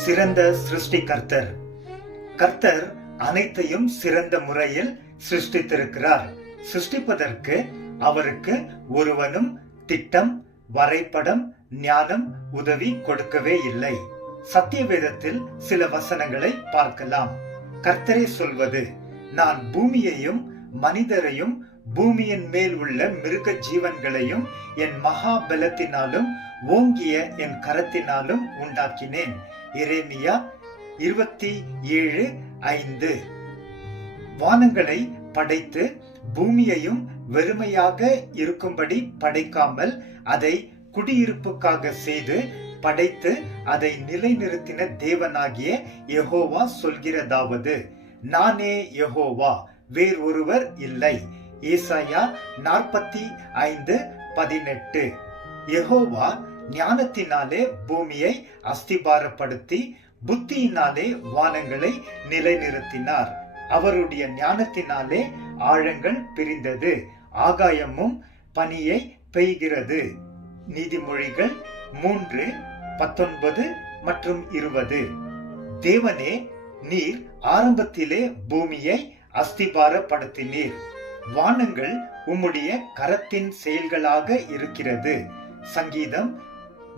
சிறந்த சிருஷ்டிகர்த்தர். கர்த்தர் அனைத்தையும் சிறந்த முறையில் சிருஷ்டித்திருக்கிறார். சிருஷ்டிப்பதற்கு அவருக்கு ஒருவனும் திட்டம், வரைபடம், ஞானம், உதவி கொடுக்கவே இல்லை. சத்திய வேதத்தில் சில வசனங்களை பார்க்கலாம். கர்த்தரே சொல்வது, நான் பூமியையும் மனிதரையும் பூமியின் மேல் உள்ள மிருக ஜீவன்களையும் என் மகா பலத்தினாலும் ஓங்கிய என் கரத்தினாலும் உண்டாக்கினேன். எரேமியா 27:5. வானங்களை படைத்து பூமியையும் வெறுமையாக இருக்கும்படி படைக்காமல் அதை குடியிருப்புக்காக செய்து படைத்து அதை நிலைநிறுத்தின தேவனாகிய யெகோவா சொல்கிறதாவது, நானே யெகோவா, வேறொருவர் இல்லை. ஏசாயா 45:18. யெகோவா ஞானத்தினாலே பூமியை அஸ்திபாரப்படுத்தி புத்தியினாலே வானங்களை நிலைநிறுத்தினார். அவருடைய ஞானத்தினாலே ஆழங்கள் பிரிந்தது, ஆகாயமும் பனியை பெய்கிறது. நீதிமொழிகள் 3:19 மற்றும் 20. தேவனே, நீர் ஆரம்பத்திலே பூமியை அஸ்திபாரப்படுத்தினீர். வானங்கள் உம்முடைய கரத்தின் செயல்களாக இருக்கிறது. சங்கீதம்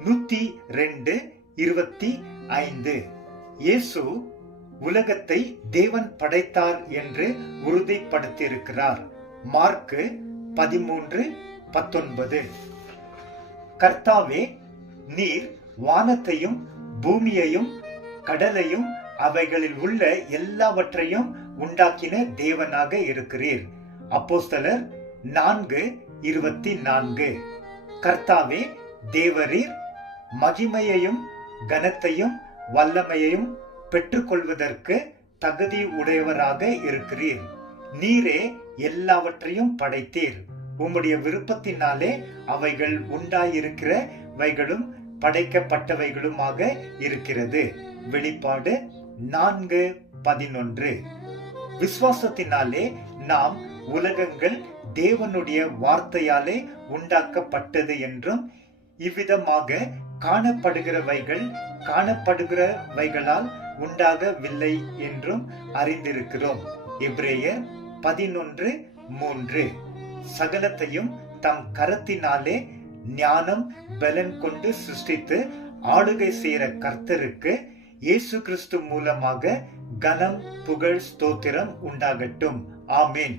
102:25. இயேசு உலகத்தை தேவன் படைத்தார் என்று உறுதிப்படுத்தியிருக்கிறார். மார்க்கு 13:19. கர்த்தாவே, நீர் வானத்தையும் பூமியையும் கடலையும் அவைகளில் உள்ள எல்லாவற்றையும் உண்டாக்கின தேவனாக இருக்கிறீர். அப்போஸ்தலர் 4:24. கர்த்தாவே, தேவரீர் மகிமையையும் கனத்தையும் வல்லமையையும் பெற்றுக்கொள்வதற்கு தகுதி உடையவராக இருக்கிறீர். நீரே எல்லாவற்றையும் படைத்தீர். உம்முடைய விருப்பத்தினாலே அவைகள் உண்டாயிருக்கிறவைகளும் படைக்கப்பட்டவைகளுமாக இருக்கிறது. வெளிப்பாடு 4:11. விசுவாசத்தினாலே நாம் உலகங்கள் தேவனுடைய வார்த்தையாலே உண்டாக்கப்பட்டது என்றும் இவ்விதமாக காணப்படுகிறவைகள் காணப்படுகிறவைகளால் உண்டாகவில்லை என்றும் அறிந்திருக்கிறோம். எபிரேயர் 11:3. சகலத்தையும் தம் கரத்தினாலே ஞானம் பலன் கொண்டு சிருஷ்டித்து ஆளுகை செய்கிற கர்த்தருக்கு இயேசு கிறிஸ்து மூலமாக கனம், புகழ், ஸ்தோத்திரம் உண்டாகட்டும். ஆமேன்.